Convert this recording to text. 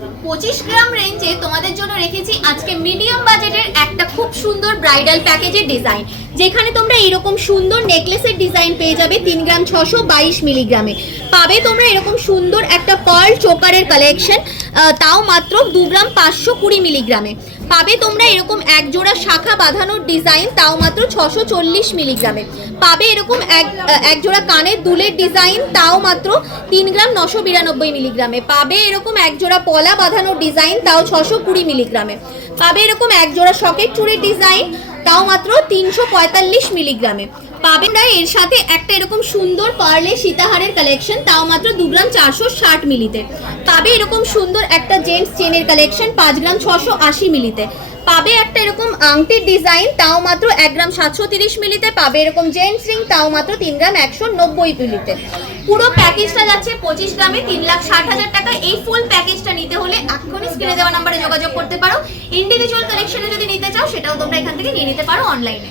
25 গ্রাম রেঞ্জে তোমাদের জন্য রেখেছি আজকে মিডিয়াম বাজেটের একটা খুব সুন্দর ব্রাইডাল প্যাকেজের ডিজাইন, যেখানে তোমরা এরকম সুন্দর নেকলেসের ডিজাইন পেয়ে যাবে 3 গ্রাম 622 মিলিগ্রামে। পাবে তোমরা এরকম সুন্দর একটা পার্ল চোকারের কালেকশন, তাও মাত্র 2 গ্রাম 520 মিলিগ্রামে। পাবে তোমরা এরকম এক জোড়া শাখা বাঁধানোর ডিজাইন, তাও মাত্র 640 মিলিগ্রামে। পাবে এরকম এক জোড়া কানের দুলের ডিজাইন, তাও মাত্র 3 গ্রাম 992 মিলিগ্রামে। পাবে এরকম এক জোড়া পলা বাঁধানোর ডিজাইন, তাও 620 মিলিগ্রামে। পাবে এরকম এক জোড়া সকেট চুড়ির ডিজাইন, তাও মাত্র 345 মিলিগ্রামে। পাবেন না এর সাথে একটা এরকম সুন্দর পার্লের সীতাহারের কালেকশন, তাও মাত্র 2 গ্রাম 460 মিলিতে। পাবে এরকম সুন্দর একটা জেন্টস চেনের কালেকশন 5 গ্রাম 680 মিলিতে। পাবে একটা এরকম আংটির ডিজাইন, তাও মাত্র 1 গ্রাম 730 মিলিতে। পাবে এরকম জেন্টস রিং, তাও মাত্র 3 গ্রাম 190 মিলিতে। পুরো প্যাকেজটা যাচ্ছে 25 গ্রামে 3,60,000 টাকা। এই ফুল প্যাকেজটা নিতে হলে এখনই স্ক্রিনে দেওয়া নাম্বারে যোগাযোগ করতে পারো। ইন্ডিভিজুয়াল কালেকশনে যদি নিতে চাও সেটাও তোমরা এখান থেকে নিয়ে নিতে পারো অনলাইনে।